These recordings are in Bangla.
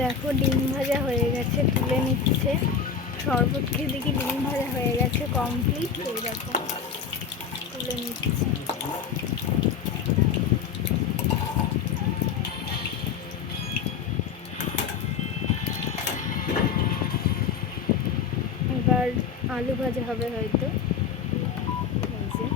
দেখো ডিম ভাজা হয়ে গেছে, তুলে নিচ্ছে। শরবত খেয়ে দেখি ডিম ভাজা হয়ে গেছে কমপ্লিট। এই দেখো তুলে নিচ্ছে। এবার আলু ভাজা হবে হয়তো। এই যে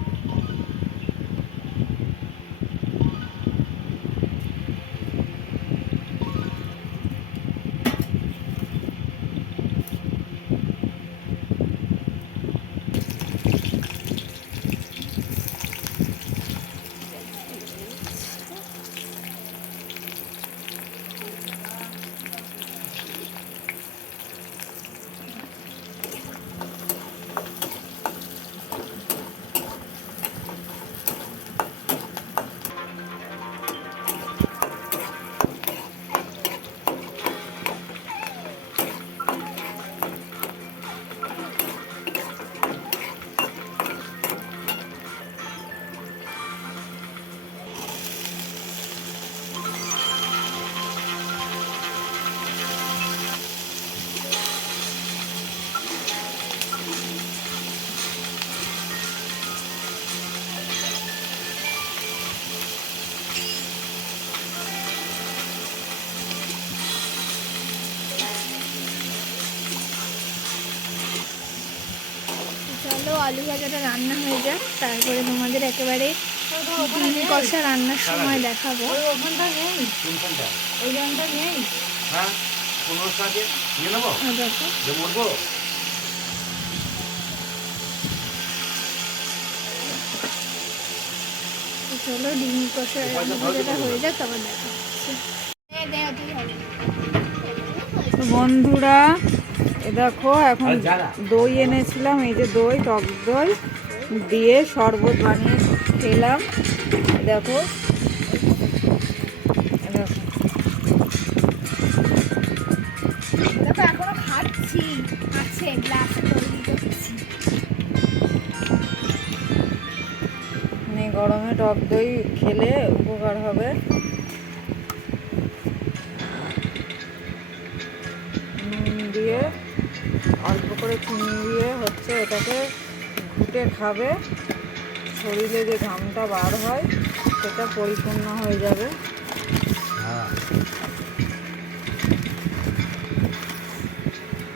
চলো আলু ভাজাটা রান্না হয়ে যাক, তারপরে তোমাদের একেবারে ডিম কষা রান্নার সময় দেখাবো। দেখো চলো ডিম কষা রান্না ভাজাটা হয়ে যাক, তারপর দেখাচ্ছি। বন্ধুরা এ দেখো এখন দই এনেছিলাম, এই যে দই, টক দই দিয়ে শরবত বানিয়ে খেলাম। দেখো এখনো খাচ্ছি, আছে গ্লাসে তৈরি করছি। গরমে টক দই খেলে উপকার হবে। নুন দিয়ে অল্প করে চিনি দিয়ে হচ্ছে এটাকে ঘুটে খাবে। শরীরে যে ঘামটা বার হয় সেটা পরিপূর্ণ হয়ে যাবে।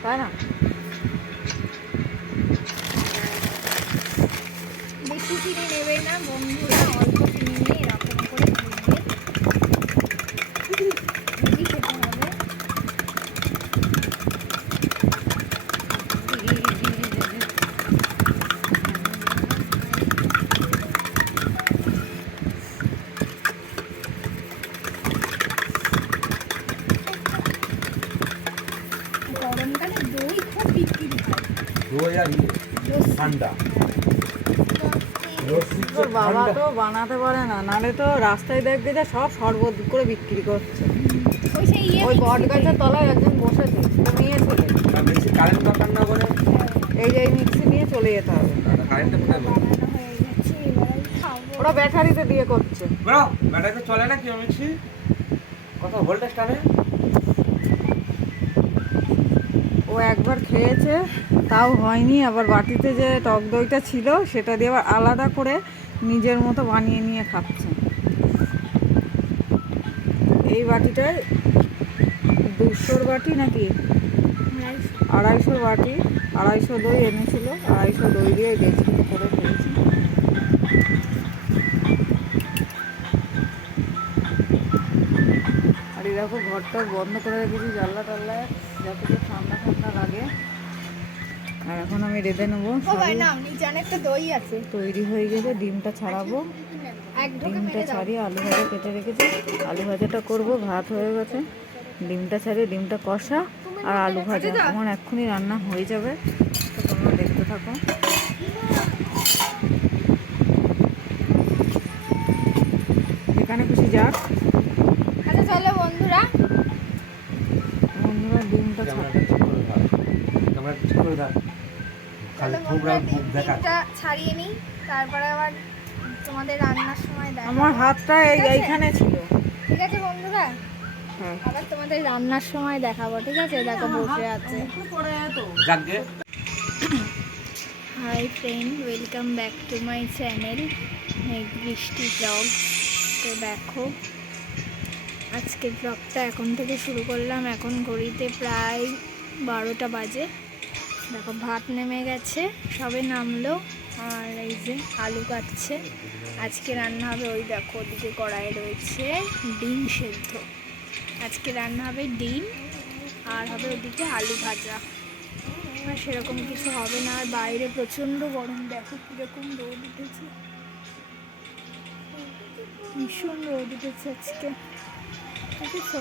তাই না? বেশি চিনি নেবে না বন্ধুরা, অল্প চিনি নিয়ে এরকম করে ঘুরবে, খেতে হবে। গরমকালে দই খুব বিক্রি হয়। দই আর ঠান্ডা। তোর বাবা তো বানাতে পারে না, নাহলে তো রাস্তায় দেখবে যে সব শরবত করে বিক্রি করছে। ওই বট গাছের তলায় একজন বসেছে, সেটা নিয়ে চলে কারেন্ট দরকার না বলে এই যে এই মিক্সি নিয়ে চলে যেতে হবে। কারেন্টে কোথায় বলে? ওরা ব্যাটারিতে দিয়ে করছে। বড় ব্যাটারিতে চলে না কি মিক্সি? কত ভোল্টেজ টানে? ও একবার খেয়েছে, তাও হয়নি। আবার বাটিতে যে টক দইটা ছিল সেটা দিয়ে আবার আলাদা করে নিজের মতো বানিয়ে নিয়ে খাচ্ছে। এই বাটিটায় 200 বাটি নাকি 250 বাটি, 250 দই এনেছিল, 250 দই দিয়ে বেশি করে খেয়েছি। আর এরকম ঘরটা বন্ধ করে রেখেছি জানলা টাল্লায়, যাতে ঠান্ডা ঠান্ডা লাগে। আর এখন আমি রেঁধে নেবো। দই আছে, তৈরি হয়ে গেছে, ডিমটা ছাড়াবো। ডিমটা ছাড়িয়ে আলু ভাজা কেটে রেখেছি, আলু ভাজাটা করবো। ভাত হয়ে গেছে, ডিমটা ছাড়িয়ে ডিমটা কষা আর আলু ভাজা আমার এক্ষুনি রান্না হয়ে যাবে। তো তোমরা দেখতে থাকো। এখানে খুশি যাক। আচ্ছা চলো বন্ধুরা, ডিমটা ডিমটা ছাড়িয়ে নিই, তারপরে আবার তোমাদের রান্নার সময় দেখাবো। আমার হাতটা এইখানে ছিল। ঠিক আছে বন্ধুরা, হ্যাঁ আবার তোমাদের রান্নার সময় দেখাবো, ঠিক আছে? দেখো বসে আছে। যাকগে hi friend, welcome back to my channel Brishti blog. তো দেখো আজকের ব্লগটা এখন থেকে শুরু করলাম। এখন ঘড়িতে প্রায় 12টা বাজে। দেখো ভাত নেমে গেছে, সবে নামলো। আর এই যে আলু কাটছে। আজকে রান্না হবে, ওই দেখো ওদিকে কড়াইয়ে রয়েছে ডিম সেদ্ধ। আজকে রান্না হবে ডিম, আর হবে ওদিকে আলু ভাজা। আর সেরকম কিছু হবে না। আর বাইরে প্রচণ্ড গরম, দেখো কীরকম রোদ উঠেছে, ভীষণ রোদ উঠেছে আজকে, বুঝেছো?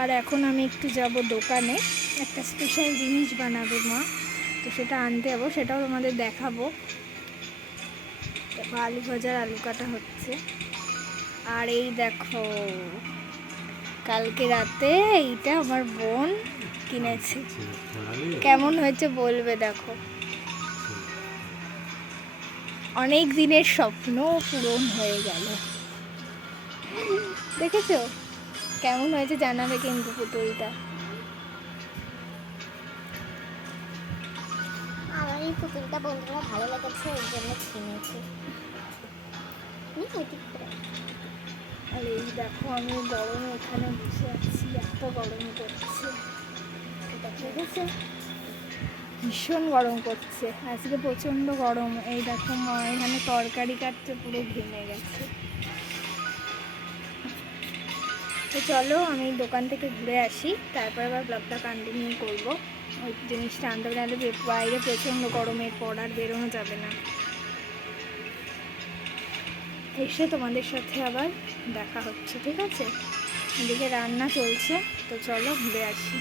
আর এখন আমি একটু যাব দোকানে, একটা স্পেশাল জিনিস বানাবে মা, তো সেটা আনতে যাবো, সেটাও তোমাদের দেখাবো। দেখো আলু ভাজার আলু কাটা হচ্ছে। আর এই দেখো কালকে রাতে এইটা আমার বোন কিনেছে, কেমন হয়েছে বলবে। দেখো অনেক দিনের স্বপ্ন পূরণ হয়ে গেল, দেখেছো? কেমন হয়েছে জানাবে কিন্তু পুতুলটা। আমার এই পুতুলটা বন্ধুরা ভালো লেগেছে, ওই জন্য কিনেছি। আর এই দেখো আমি গরমে এখানে বসে আছি, এত গরম করছে, দেখেছো? ভীষণ গরম করছে আজকে, প্রচণ্ড গরম। এই দেখো মা এখানে তরকারি কাটতে পুরো ঘেমে গেছে। তো চলো আমি দোকান থেকে ঘুরে আসি, তারপর আবার ব্লগটা কন্টিনিউ করবো। ওই জিনিসটা আনতে পারলে, বাইরে প্রচণ্ড গরমের পর আর বেরোনো যাবে না। এসে তোমাদের সাথে আবার দেখা হচ্ছে, ঠিক আছে? এদিকে রান্না চলছে, তো চলো ঘুরে আসি।